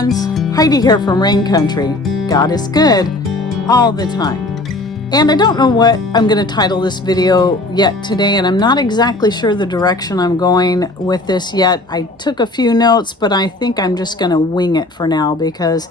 friends, Heidi here from Rain Country. God is good all the time. And I don't know what I'm going to title this video yet today, and I'm not exactly sure the direction I'm going with this yet. I took a few notes, but I think I'm just going to wing it for now because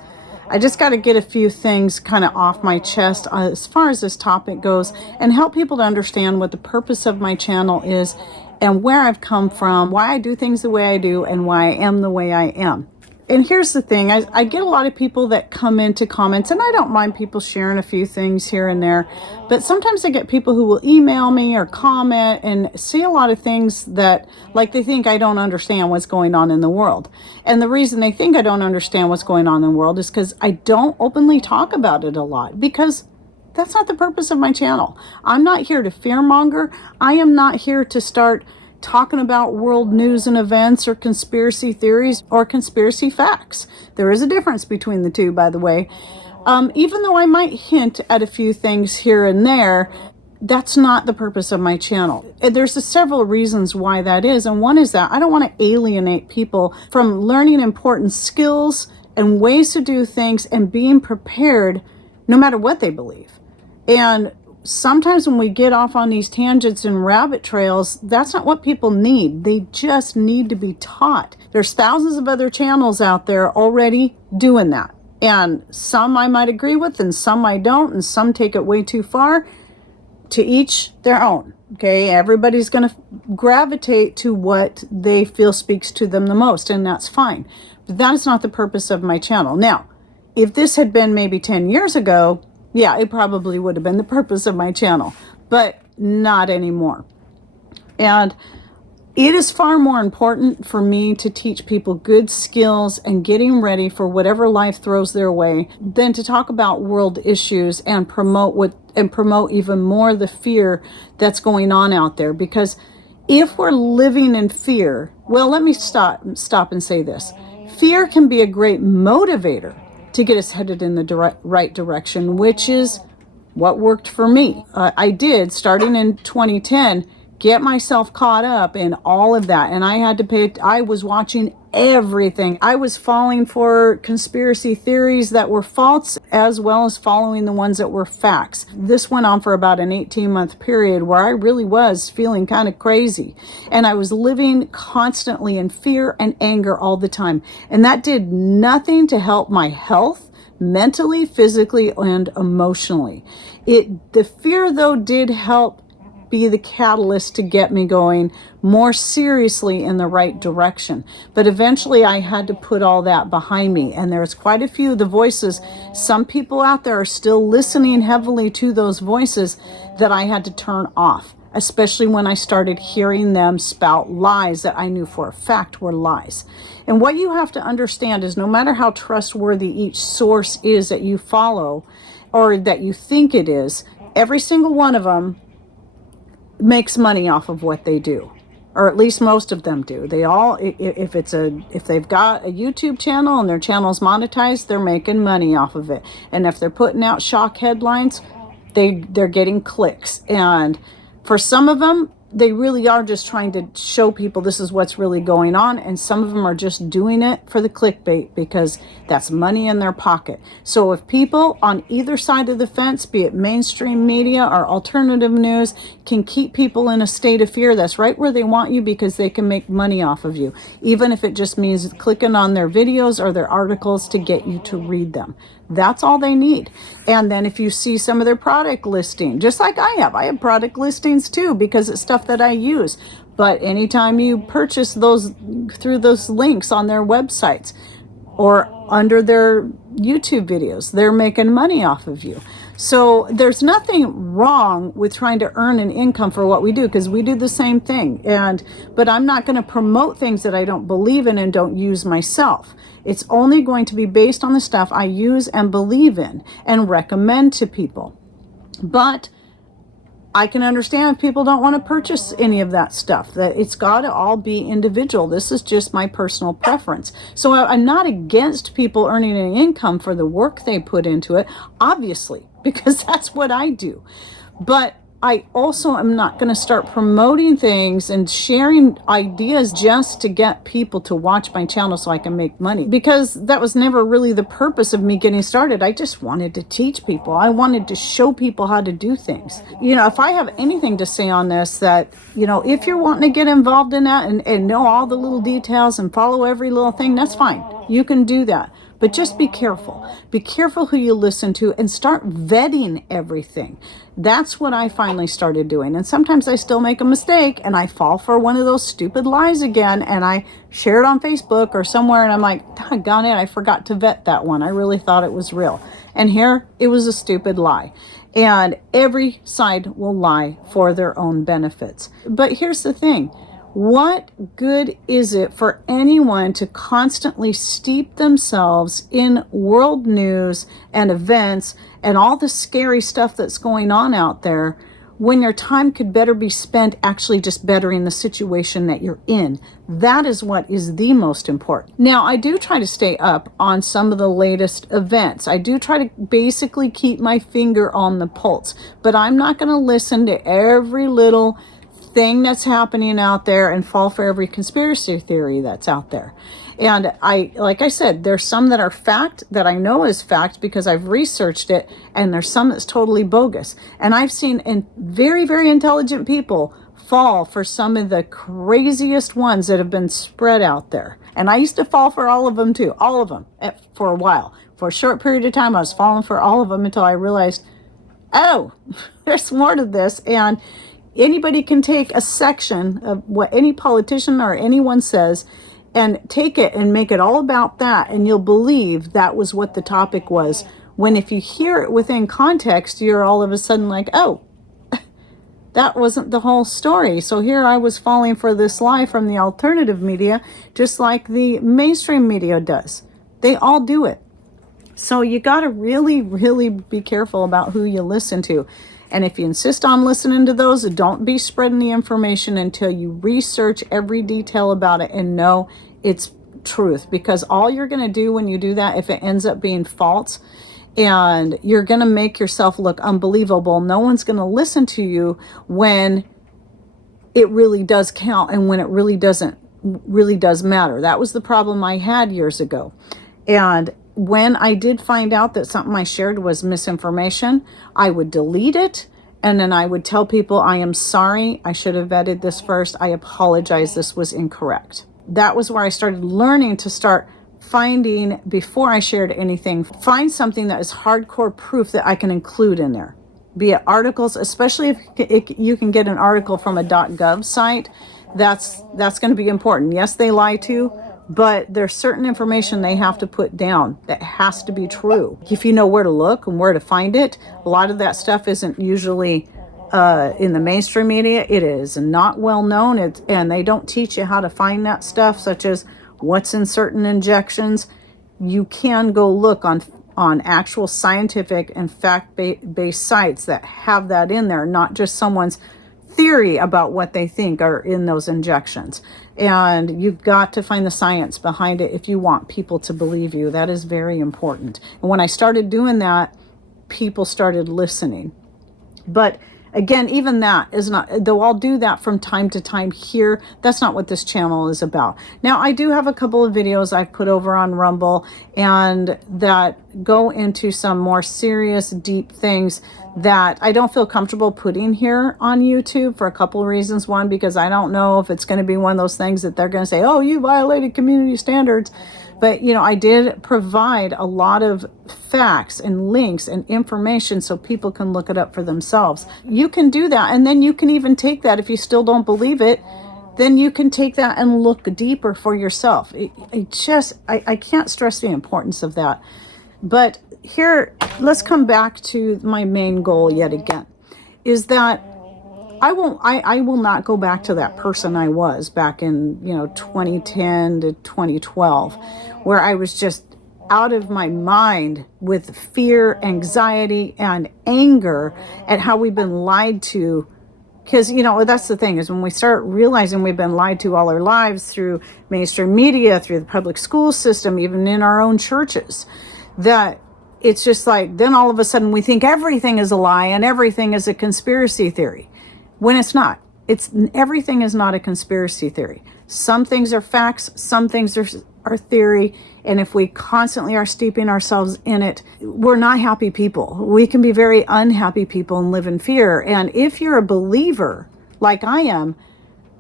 I just got to get a few things kind of off my chest as far as this topic goes and help people to understand what the purpose of my channel is and where I've come from, why I do things the way I do, and why I am the way I am. And here's the thing, I get a lot of people that come into comments, and I don't mind people sharing a few things here and there, but sometimes I get people who will email me or comment and say a lot of things that, like, they think I don't understand what's going on in the world. And the reason they think I don't understand what's going on in the world is because I don't openly talk about it a lot, because that's not the purpose of my channel. I'm not here to fearmonger. I am not here to start talking about world news and events or conspiracy theories or conspiracy facts. There is a difference between the two, by the way. Even though I might hint at a few things here and there, that's not the purpose of my channel. There's several reasons why that is, and one is that I don't want to alienate people from learning important skills and ways to do things and being prepared no matter what they believe. And sometimes when we get off on these tangents and rabbit trails, that's not what people need. They just need to be taught. There's thousands of other channels out there already doing that. And some I might agree with and some I don't, and some take it way too far. To each their own. Okay, everybody's going to gravitate to what they feel speaks to them the most, and that's fine. But that is not the purpose of my channel. Now, if this had been maybe 10 years ago, yeah, it probably would have been the purpose of my channel, but not anymore. And it is far more important for me to teach people good skills and getting ready for whatever life throws their way than to talk about world issues and promote even more the fear that's going on out there. Because if we're living in fear, well, let me stop and say this. Fear can be a great motivator to get us headed in the right direction, which is what worked for me. I did, starting in 2010, get myself caught up in all of that. And I was watching everything. I was falling for conspiracy theories that were false, as well as following the ones that were facts. This went on for about an 18-month period where I really was feeling kind of crazy. And I was living constantly in fear and anger all the time. And that did nothing to help my health, mentally, physically, and emotionally. The fear, though, did help be the catalyst to get me going more seriously in the right direction. But eventually I had to put all that behind me. And there's quite a few of the voices. Some people out there are still listening heavily to those voices that I had to turn off, especially when I started hearing them spout lies that I knew for a fact were lies. And what you have to understand is no matter how trustworthy each source is that you follow or that you think it is, every single one of them makes money off of what they do, or at least most of them do. They all, if they've got a YouTube channel and their channel's monetized, they're making money off of it. And if they're putting out shock headlines, they're getting clicks. And for some of them, they really are just trying to show people this is what's really going on. And some of them are just doing it for the clickbait because that's money in their pocket. So if people on either side of the fence, be it mainstream media or alternative news, can keep people in a state of fear, that's right where they want you, because they can make money off of you. Even if it just means clicking on their videos or their articles to get you to read them. That's all they need. And then if you see some of their product listing, just like I have product listings too, because it's stuff that I use. But anytime you purchase those through those links on their websites or under their YouTube videos, they're making money off of you. So there's nothing wrong with trying to earn an income for what we do, because we do the same thing. But I'm not going to promote things that I don't believe in and don't use myself. It's only going to be based on the stuff I use and believe in and recommend to people. But I can understand if people don't want to purchase any of that stuff, that it's got to all be individual. This is just my personal preference. So I'm not against people earning an income for the work they put into it, obviously, because that's what I do. But I also am not going to start promoting things and sharing ideas just to get people to watch my channel so I can make money, because that was never really the purpose of me getting started. I just wanted to teach people. I wanted to show people how to do things. If I have anything to say on this, that, if you're wanting to get involved in that and know all the little details and follow every little thing, that's fine. You can do that. But just be careful. Be careful who you listen to and start vetting everything. That's what I finally started doing. And sometimes I still make a mistake and I fall for one of those stupid lies again, and I share it on Facebook or somewhere and I'm like, doggone it, I forgot to vet that one. I really thought it was real. And here it was a stupid lie. And every side will lie for their own benefits. But here's the thing. What good is it for anyone to constantly steep themselves in world news and events and all the scary stuff that's going on out there, when your time could better be spent actually just bettering the situation that you're in? That is what is the most important. Now, I do try to stay up on some of the latest events. I do try to basically keep my finger on the pulse, but I'm not going to listen to every little thing that's happening out there and fall for every conspiracy theory that's out there. And like I said, there's some that are fact, that I know is fact because I've researched it, and there's some that's totally bogus. And I've seen very, very intelligent people fall for some of the craziest ones that have been spread out there. And I used to fall for all of them too, all of them, for a while. For a short period of time, I was falling for all of them until I realized, oh, there's more to this. And anybody can take a section of what any politician or anyone says and take it and make it all about that, and you'll believe that was what the topic was. When if you hear it within context, you're all of a sudden like, oh, that wasn't the whole story. So here I was falling for this lie from the alternative media, just like the mainstream media does. They all do it. So you got to really, really be careful about who you listen to. And if you insist on listening to those, don't be spreading the information until you research every detail about it and know it's truth. Because all you're going to do when you do that, if it ends up being false, and you're going to make yourself look unbelievable, no one's going to listen to you when it really does count and when it really does matter. That was the problem I had years ago. And when I did find out that something I shared was misinformation, I would delete it, and then I would tell people, I am sorry, I should have vetted this first, I apologize, this was incorrect. That was where I started learning to start finding, before I shared anything, find something that is hardcore proof that I can include in there. Be it articles, especially if you can get an article from a .gov site, that's going to be important. Yes, they lie too, but there's certain information they have to put down that has to be true. If you know where to look and where to find it, a lot of that stuff isn't usually in the mainstream media. It is not well known, and they don't teach you how to find that stuff, such as what's in certain injections. You can go look on actual scientific and fact-based sites that have that in there, not just someone's theory about what they think are in those injections. And you've got to find the science behind it if you want people to believe you. That is very important. And when I started doing that, people started listening. But again, even that is not, though I'll do that from time to time here, that's not what this channel is about. Now, I do have a couple of videos I've put over on Rumble and that go into some more serious, deep things that I don't feel comfortable putting here on YouTube for a couple of reasons. One, because I don't know if it's going to be one of those things that they're going to say, oh, you violated community standards. But, I did provide a lot of facts and links and information so people can look it up for themselves. You can do that. And then you can even take that, if you still don't believe it, then you can take that and look deeper for yourself. I can't stress the importance of that. But here, let's come back to my main goal yet again, is that I will not go back to that person I was back in, 2010 to 2012, where I was just out of my mind with fear, anxiety, and anger at how we've been lied to. Because, that's the thing, is when we start realizing we've been lied to all our lives through mainstream media, through the public school system, even in our own churches, that it's just like, then all of a sudden we think everything is a lie and everything is a conspiracy theory, when it's not. Everything is not a conspiracy theory. Some things are facts, some things are theory, and if we constantly are steeping ourselves in it, we're not happy people. We can be very unhappy people and live in fear. And if you're a believer, like I am,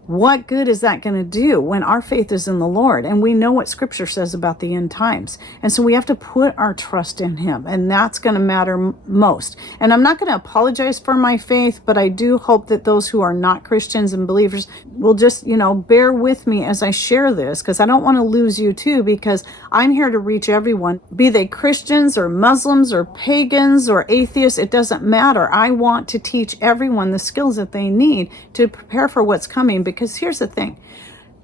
what good is that going to do when our faith is in the Lord? And we know what Scripture says about the end times. And so we have to put our trust in Him. And that's going to matter most. And I'm not going to apologize for my faith, but I do hope that those who are not Christians and believers will just, bear with me as I share this, because I don't want to lose you too, because I'm here to reach everyone, be they Christians or Muslims or pagans or atheists. It doesn't matter. I want to teach everyone the skills that they need to prepare for what's coming. Because here's the thing,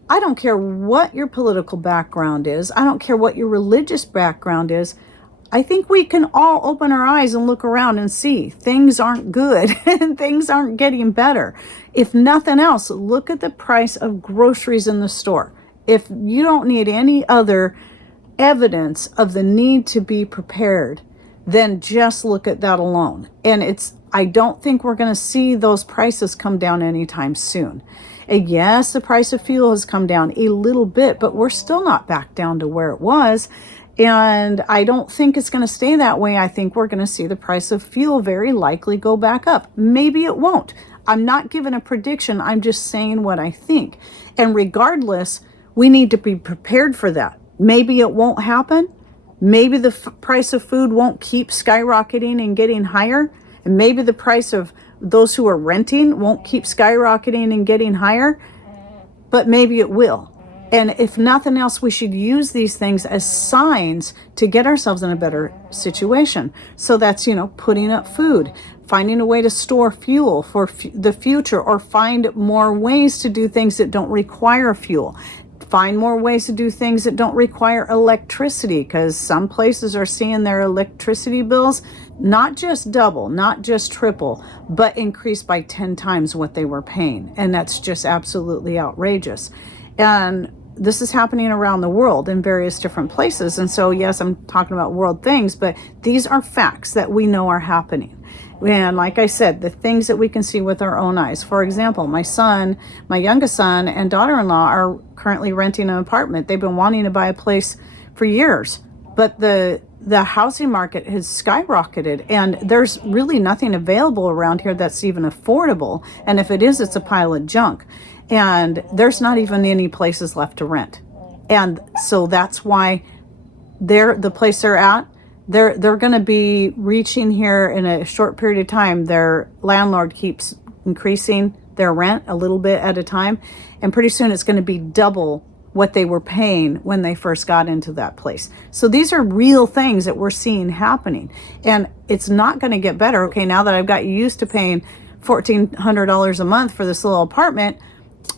I don't care what your political background is. I don't care what your religious background is. I think we can all open our eyes and look around and see things aren't good and things aren't getting better. If nothing else, look at the price of groceries in the store. If you don't need any other evidence of the need to be prepared, then just look at that alone. And I don't think we're going to see those prices come down anytime soon. And yes, the price of fuel has come down a little bit, but we're still not back down to where it was. And I don't think it's going to stay that way. I think we're going to see the price of fuel very likely go back up. Maybe it won't. I'm not giving a prediction. I'm just saying what I think. And regardless, we need to be prepared for that. Maybe it won't happen. Maybe the price of food won't keep skyrocketing and getting higher. And maybe the price of those who are renting won't keep skyrocketing and getting higher, but maybe it will. And if nothing else, we should use these things as signs to get ourselves in a better situation. So that's, putting up food, finding a way to store fuel for the future, or find more ways to do things that don't require fuel. Find more ways to do things that don't require electricity, because some places are seeing their electricity bills not just double, not just triple, but increase by 10 times what they were paying. And that's just absolutely outrageous. And this is happening around the world in various different places. And so, yes, I'm talking about world things, but these are facts that we know are happening. And like I said, the things that we can see with our own eyes. For example, my youngest son and daughter-in-law are currently renting an apartment. They've been wanting to buy a place for years, but the housing market has skyrocketed, and there's really nothing available around here that's even affordable. And if it is, it's a pile of junk. And there's not even any places left to rent. And so that's why the place they're at, they're going to be reaching here in a short period of time. Their landlord keeps increasing their rent a little bit at a time, and pretty soon it's going to be double what they were paying when they first got into that place. So these are real things that we're seeing happening, and it's not going to get better. Okay, now that I've got used to paying $1,400 a month for this little apartment,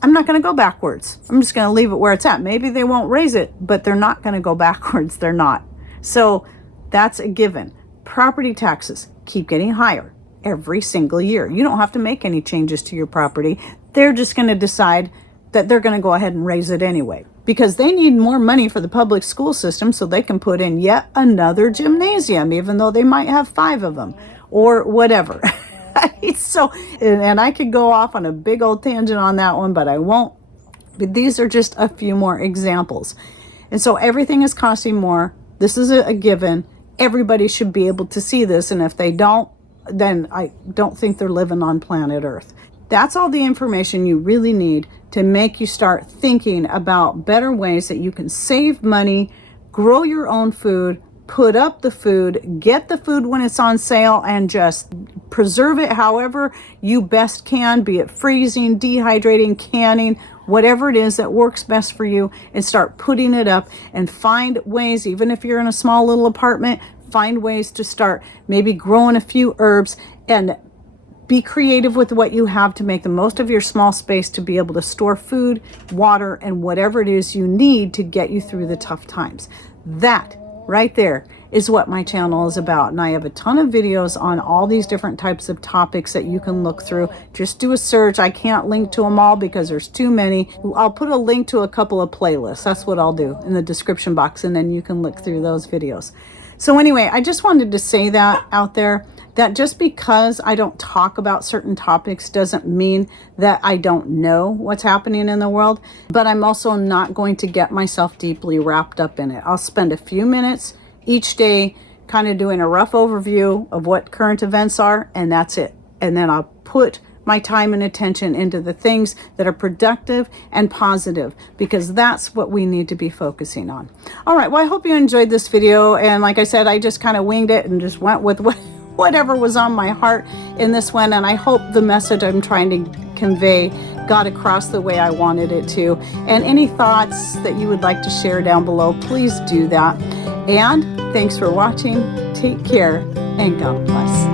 I'm not going to go backwards. I'm just going to leave it where it's at. Maybe they won't raise it, but they're not going to go backwards. They're not. So that's a given. Property taxes keep getting higher every single year. You don't have to make any changes to your property. They're just going to decide that they're going to go ahead and raise it anyway, because they need more money for the public school system so they can put in yet another gymnasium, even though they might have 5 of them or whatever. So, and I could go off on a big old tangent on that one, but I won't. But these are just a few more examples. And so everything is costing more. This is a given. Everybody should be able to see this. And if they don't, then I don't think they're living on planet Earth. That's all the information you really need to make you start thinking about better ways that you can save money, grow your own food, put up the food, get the food when it's on sale, and just preserve it however you best can, be it freezing, dehydrating, canning, whatever it is that works best for you, and start putting it up and find ways, even if you're in a small little apartment, find ways to start maybe growing a few herbs and be creative with what you have to make the most of your small space to be able to store food, water, and whatever it is you need to get you through the tough times. That right there is what my channel is about. And I have a ton of videos on all these different types of topics that you can look through. Just do a search. I can't link to them all because there's too many. I'll put a link to a couple of playlists. That's what I'll do in the description box, and then you can look through those videos. So anyway, I just wanted to say that out there, that just because I don't talk about certain topics doesn't mean that I don't know what's happening in the world, but I'm also not going to get myself deeply wrapped up in it. I'll spend a few minutes each day kind of doing a rough overview of what current events are, and that's it. And then I'll put my time and attention into the things that are productive and positive, because that's what we need to be focusing on. All right, well, I hope you enjoyed this video. And like I said, I just kind of winged it and just went with whatever was on my heart in this one. And I hope the message I'm trying to convey got across the way I wanted it to. And any thoughts that you would like to share down below, please do that. And thanks for watching. Take care and God bless.